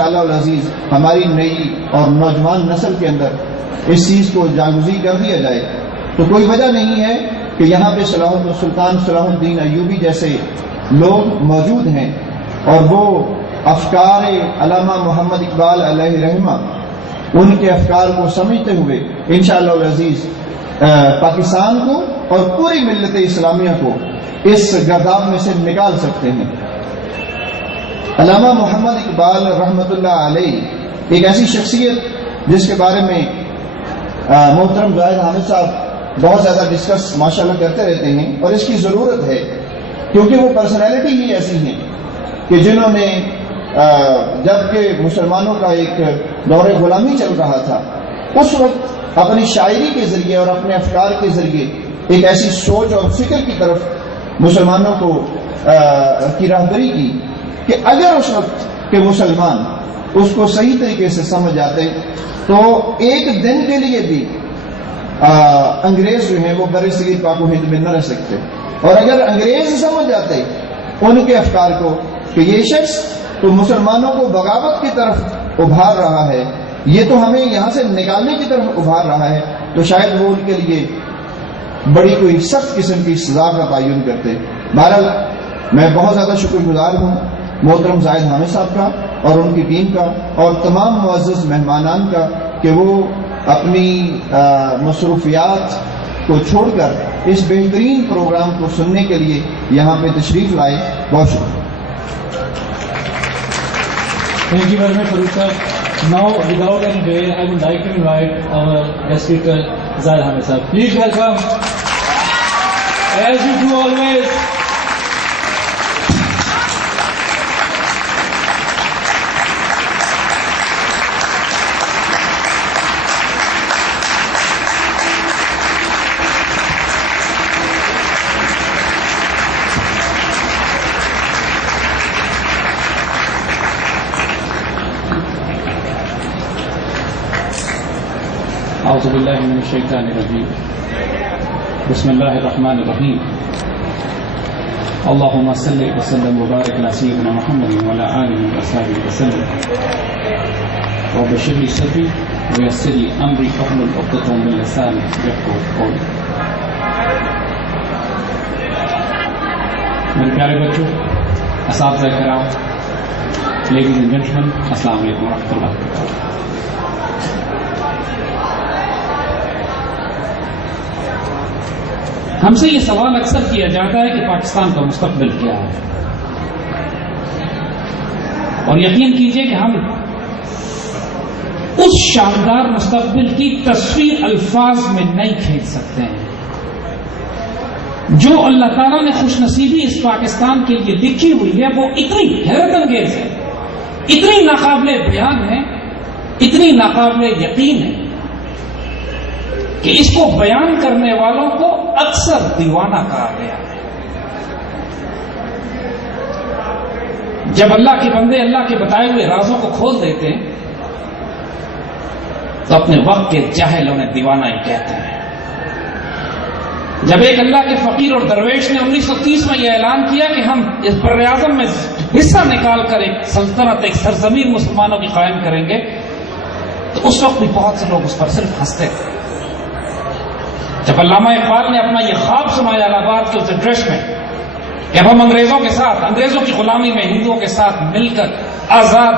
انشاءاللہ العزیز ہماری نئی اور نوجوان نسل کے اندر اس چیز کو جاگزی کر دیا جائے تو کوئی وجہ نہیں ہے کہ یہاں پہ سلطان صلاح الدین ایوبی جیسے لوگ موجود ہیں اور وہ افکار علامہ محمد اقبال علیہ رحمہ ان کے افکار کو سمجھتے ہوئے انشاءاللہ العزیز پاکستان کو اور پوری ملت اسلامیہ کو اس گرداب میں سے نکال سکتے ہیں۔ علامہ محمد اقبال رحمۃ اللہ علیہ ایک ایسی شخصیت جس کے بارے میں محترم زاہد حامد صاحب بہت زیادہ ڈسکس ماشاءاللہ کرتے رہتے ہیں اور اس کی ضرورت ہے کیونکہ وہ پرسنالٹی ہی ایسی ہیں کہ جنہوں نے جبکہ مسلمانوں کا ایک دور غلامی چل رہا تھا اس وقت اپنی شاعری کے ذریعے اور اپنے افکار کے ذریعے ایک ایسی سوچ اور فکر کی طرف مسلمانوں کو کی راہبری کی کہ اگر اس وقت کے مسلمان اس کو صحیح طریقے سے سمجھ جاتے تو ایک دن کے لیے بھی انگریز جو ہیں وہ برصغیر پاک و ہند میں نہ رہ سکتے، اور اگر انگریز سمجھ جاتے ان کے افکار کو کہ یہ شخص تو مسلمانوں کو بغاوت کی طرف ابھار رہا ہے، یہ تو ہمیں یہاں سے نکالنے کی طرف ابھار رہا ہے، تو شاید وہ ان کے لیے بڑی کوئی سخت قسم کی سزا کا تعین کرتے۔ بہرحال میں بہت زیادہ شکر گزار ہوں محترم زاہد حامد صاحب کا اور ان کی ٹیم کا اور تمام معزز مہمانان کا کہ وہ اپنی مصروفیات کو چھوڑ کر اس بہترین پروگرام کو سننے کے لیے یہاں پہ تشریف لائے۔ بہت شکریہ۔ Thank you very much, Farooq sir. Now, without any delay, I would like to invite our guest speaker, Zahid Hamid sir. Please welcome, as you do always. اعوذ باللہ من الشیطان الرجیم بسم اللہ الرحمن الرحیم اللہم صلی وسلم وبارک علی سیدنا محمد وعلی آلہ وصحبہ وسلم رب اشرح لی صدری ویسر لی امری واحلل عقدۃ من لسانی یفقہوا قولی۔ میرے پیارے بچوں، اساتذہ کرام، لیڈیز اینڈ جینٹلمین، السلام علیکم ورحمۃ اللہ وبرکاتہ۔ ہم سے یہ سوال اکثر کیا جاتا ہے کہ پاکستان کا مستقبل کیا ہے، اور یقین کیجئے کہ ہم اس شاندار مستقبل کی تصویر الفاظ میں نہیں کھینچ سکتے ہیں جو اللہ تعالیٰ نے خوش نصیبی اس پاکستان کے لیے لکھی ہوئی ہے۔ وہ اتنی حیرت انگیز ہے، اتنی ناقابل بیان ہے، اتنی ناقابل یقین ہے کہ اس کو بیان کرنے والوں کو اکثر دیوانہ کہا گیا ہے۔ جب اللہ کے بندے اللہ کے بتائے ہوئے رازوں کو کھول دیتے ہیں تو اپنے وقت کے جاہل انہیں دیوانہ ہی کہتے ہیں۔ جب ایک اللہ کے فقیر اور درویش نے 1930 میں یہ اعلان کیا کہ ہم اس بر اعظم میں حصہ نکال کر ایک سلطنت، ایک سرزمین مسلمانوں کی قائم کریں گے، تو اس وقت بھی بہت سے لوگ اس پر صرف ہنستے تھے۔ جب علامہ اقبال نے اپنا یہ خواب سنایا الہ آباد کے اس ایڈریس میں کہ اب ہم انگریزوں کے ساتھ، انگریزوں کی غلامی میں ہندوؤں کے ساتھ مل کر آزاد،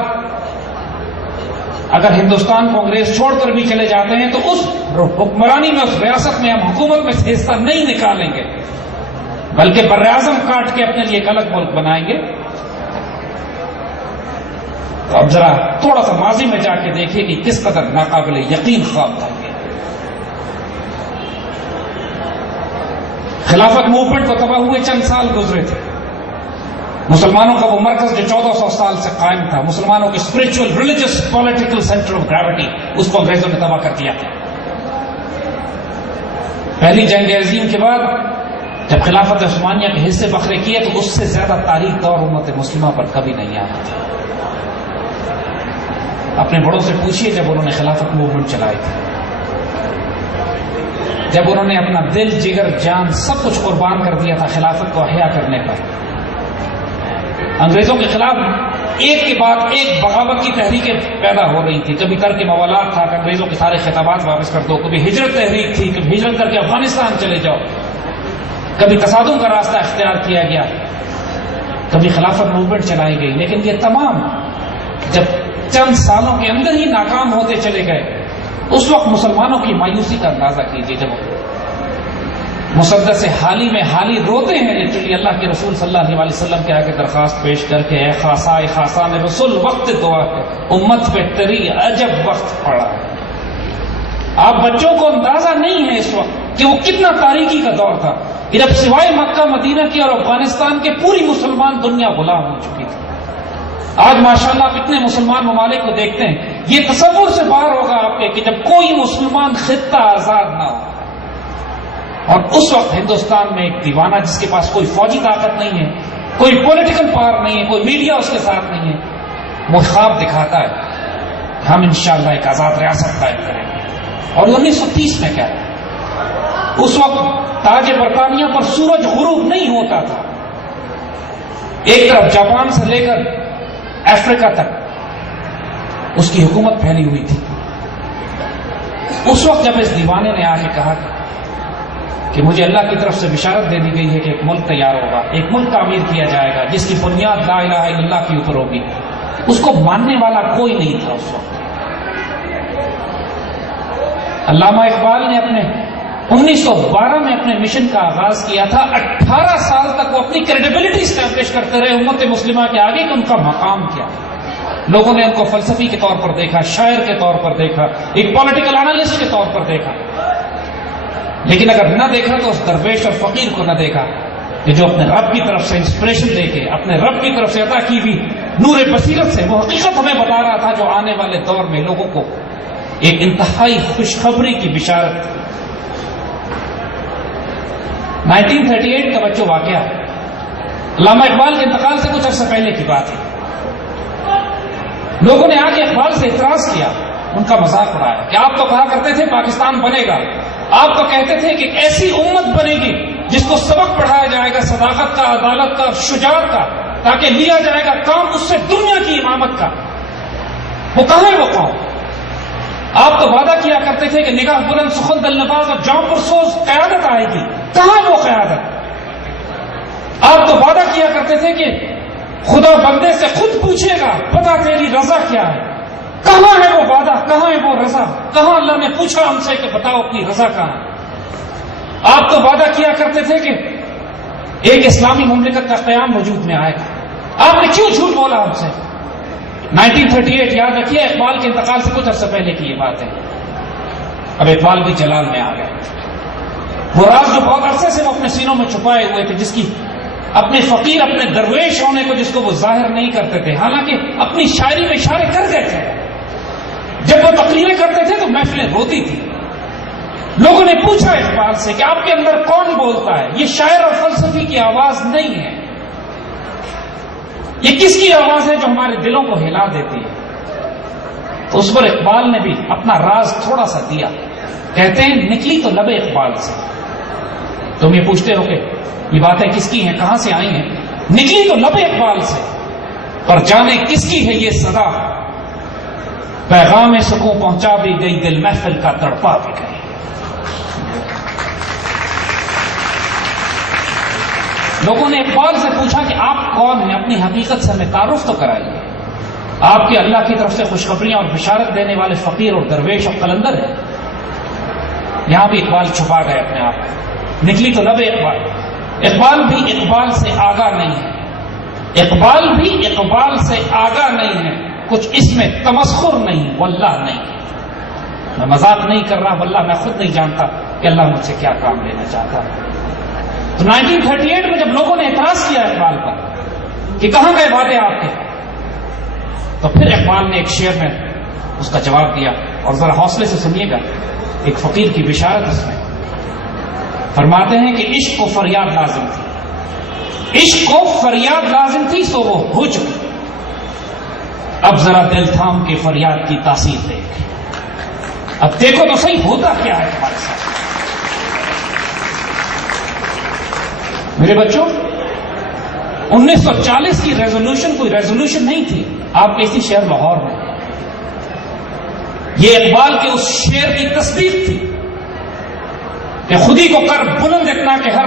اگر ہندوستان کو انگریز چھوڑ کر بھی چلے جاتے ہیں تو اس حکمرانی میں، اس ریاست میں ہم حکومت میں سے حصہ نہیں نکالیں گے بلکہ بر اعظم کاٹ کے اپنے لیے ایک الگ ملک بنائیں گے۔ تو اب ذرا تھوڑا سا ماضی میں جا کے دیکھیے کہ کس قدر ناقابل یقین خواب تھا۔ خلافت موومنٹ کو تباہ ہوئے چند سال گزرے تھے۔ مسلمانوں کا وہ مرکز جو 1400 سال سے قائم تھا، مسلمانوں کی spiritual, religious, political centre of gravity, اس کو انگریزوں نے تباہ کر دیا تھا۔ پہلی جنگ عظیم کے بعد جب خلافت عثمانیہ کے حصے بکھرے کیے تو اس سے زیادہ تاریخ دور امت مسلمہ پر کبھی نہیں آیا تھا۔ اپنے بڑوں سے پوچھیے جب انہوں نے خلافت موومنٹ چلائی تھی، جب انہوں نے اپنا دل، جگر، جان سب کچھ قربان کر دیا تھا خلافت کو احیا کرنے پر، انگریزوں کے خلاف ایک کے بعد ایک بغاوت کی تحریکیں پیدا ہو رہی تھی. کبھی ترک موالات تھا کہ انگریزوں کے سارے خطابات واپس کر دو, کبھی ہجرت تحریک تھی, کبھی ہجرت کر کے افغانستان چلے جاؤ, کبھی تصادم کا راستہ اختیار کیا گیا, کبھی خلافت موومنٹ چلائی گئی. لیکن یہ تمام جب چند سالوں کے اندر ہی ناکام ہوتے چلے گئے, اس وقت مسلمانوں کی مایوسی کا اندازہ کیجیے. جب مسدس حالی میں حالی روتے ہیں لٹرلی اللہ کے رسول صلی اللہ علیہ وسلم کے آگے درخواست پیش کر کے, اے خاصان رسول وقت دعا ہے, امت پہ تری عجب وقت پڑا ہے. آپ بچوں کو اندازہ نہیں ہے اس وقت کہ وہ کتنا تاریکی کا دور تھا کہ جب سوائے مکہ مدینہ کی اور افغانستان کے پوری مسلمان دنیا غلام ہو چکی تھی. آج ماشاءاللہ آپ اتنے مسلمان ممالک کو دیکھتے ہیں, یہ تصور سے باہر ہوگا آپ کے کہ جب کوئی مسلمان خطہ آزاد نہ ہو. اور اس وقت ہندوستان میں ایک دیوانہ جس کے پاس کوئی فوجی طاقت نہیں ہے, کوئی پولیٹیکل پاور نہیں ہے, کوئی میڈیا اس کے ساتھ نہیں ہے, وہ خواب دکھاتا ہے ہم انشاءاللہ ایک آزاد ریاست قائم کریں گے. اور 1930 میں کیا ہے, اس وقت تاج برطانیہ پر سورج غروب نہیں ہوتا تھا. ایک طرف جاپان سے لے کر افریقہ تک اس کی حکومت پھیلی ہوئی تھی. اس وقت جب اس دیوانے نے آ کے کہا کہ مجھے اللہ کی طرف سے بشارت دے دی گئی ہے کہ ایک ملک تیار ہوگا, ایک ملک تعمیر کیا جائے گا جس کی بنیاد لا الہ الا اللہ کے اوپر ہوگی, اس کو ماننے والا کوئی نہیں تھا اس وقت. علامہ اقبال نے اپنے 1912 میں اپنے مشن کا آغاز کیا تھا. 18 سال تک وہ اپنی کریڈیبلٹی اسٹیبلش کرتے رہے امت مسلمہ کے آگے کہ ان کا مقام کیا. لوگوں نے ان کو فلسفی کے طور پر دیکھا, شاعر کے طور پر دیکھا, ایک پولیٹیکل انالسٹ کے طور پر دیکھا. لیکن اگر نہ دیکھا تو اس درویش اور فقیر کو نہ دیکھا کہ جو اپنے رب کی طرف سے انسپریشن دے کے, اپنے رب کی طرف سے عطا کی ہوئی نور بصیرت سے وہ حقیقت ہمیں بتا رہا تھا جو آنے والے دور میں لوگوں کو ایک انتہائی خوشخبری کی بشارت. 1938 کا بچوں واقعہ علامہ اقبال کے انتقال سے کچھ عرصہ پہلے کی بات ہے. لوگوں نے آ کے اقبال سے اعتراض کیا, ان کا مذاق اڑایا کہ آپ تو کہا کرتے تھے پاکستان بنے گا, آپ تو کہتے تھے کہ ایسی امت بنے گی جس کو سبق پڑھایا جائے گا صداقت کا, عدالت کا, شجاعت کا, تاکہ لیا جائے گا کام اس سے دنیا کی امامت کا. وہ کہاں ہے وہ قوم؟ آپ تو وعدہ کیا کرتے تھے کہ نگاہ بلند, سخن دل نواز اور جاں پرسوز قیادت آئے گی. کہاں ہے وہ قیادت؟ آپ تو وعدہ کیا کرتے تھے کہ خدا بندے سے خود پوچھے گا بتا تیری رضا کیا ہے. کہاں ہے وہ وعدہ, کہاں ہے وہ رضا؟ کہاں اللہ نے پوچھا ہم سے کہ بتاؤ اپنی رضا کہاں؟ آپ تو وعدہ کیا کرتے تھے کہ ایک اسلامی مملکت کا قیام وجود میں آئے گا. آپ نے کیوں جھوٹ بولا ہم سے؟ 1938 یاد رکھیے, اقبال کے انتقال سے کچھ عرصہ پہلے کی یہ بات ہے. اب اقبال بھی جلال میں آ گئے. وہ راز جو بہت عرصے سے وہ اپنے سینوں میں چھپائے ہوئے تھے, جس کی اپنے فقیر, اپنے درویش ہونے کو جس کو وہ ظاہر نہیں کرتے تھے, حالانکہ اپنی شاعری میں اشارے کر گئے تھے. جب وہ تقریریں کرتے تھے تو محفلیں روتی تھی. لوگوں نے پوچھا اقبال سے کہ آپ کے اندر کون بولتا ہے؟ یہ شاعر اور فلسفی کی آواز نہیں ہے, یہ کس کی آواز ہے جو ہمارے دلوں کو ہلا دیتی ہے؟ تو اس پر اقبال نے بھی اپنا راز تھوڑا سا دیا. کہتے ہیں نکلی تو لب اقبال سے. تم یہ پوچھتے ہو کہ یہ باتیں کس کی ہیں, کہاں سے آئی ہیں؟ نکلی تو لب اقبال سے, پر جانے کس کی ہے یہ صدا. پیغام سکون پہنچا بھی گئی, دل محفل کا تڑپا بھی گئی. لوگوں نے اقبال سے پوچھا کہ آپ کون ہیں, اپنی حقیقت سے ہمیں تعارف تو کرائیے. آپ کے اللہ کی طرف سے خوشخبریاں اور بشارت دینے والے فقیر اور درویش اور قلندر ہیں. یہاں بھی اقبال چھپا گئے اپنے آپ. نکلی تو لب اقبال. اقبال بھی اقبال سے آگاہ نہیں ہے, اقبال بھی اقبال سے آگاہ نہیں ہے. کچھ اس میں تمسخر نہیں, واللہ نہیں. میں مذاق نہیں کر رہا, واللہ میں خود نہیں جانتا کہ اللہ مجھ سے کیا کام لینا چاہتا ہے. تو 1938 میں جب لوگوں نے اعتراض کیا اقبال پر کہ کہاں گئے وعدے آپ کے, تو پھر اقبال نے ایک شعر میں اس کا جواب دیا. اور ذرا حوصلے سے سنیے گا, ایک فقیر کی بشارت اس میں. فرماتے ہیں کہ عشق کو فریاد لازم تھی, عشق کو فریاد لازم تھی سو وہ ہو چکی. اب ذرا دل تھام کے فریاد کی تاثیر دیکھ. اب دیکھو تو صحیح ہوتا کیا ہے ہمارے ساتھ. میرے بچوں, 1940 کی ریزولوشن کوئی ریزولوشن نہیں تھی آپ کے اسی شہر لاہور میں. یہ اقبال کے اس شعر کی تصدیق تھی کہ خودی کو کر بلند اتنا کہ ہر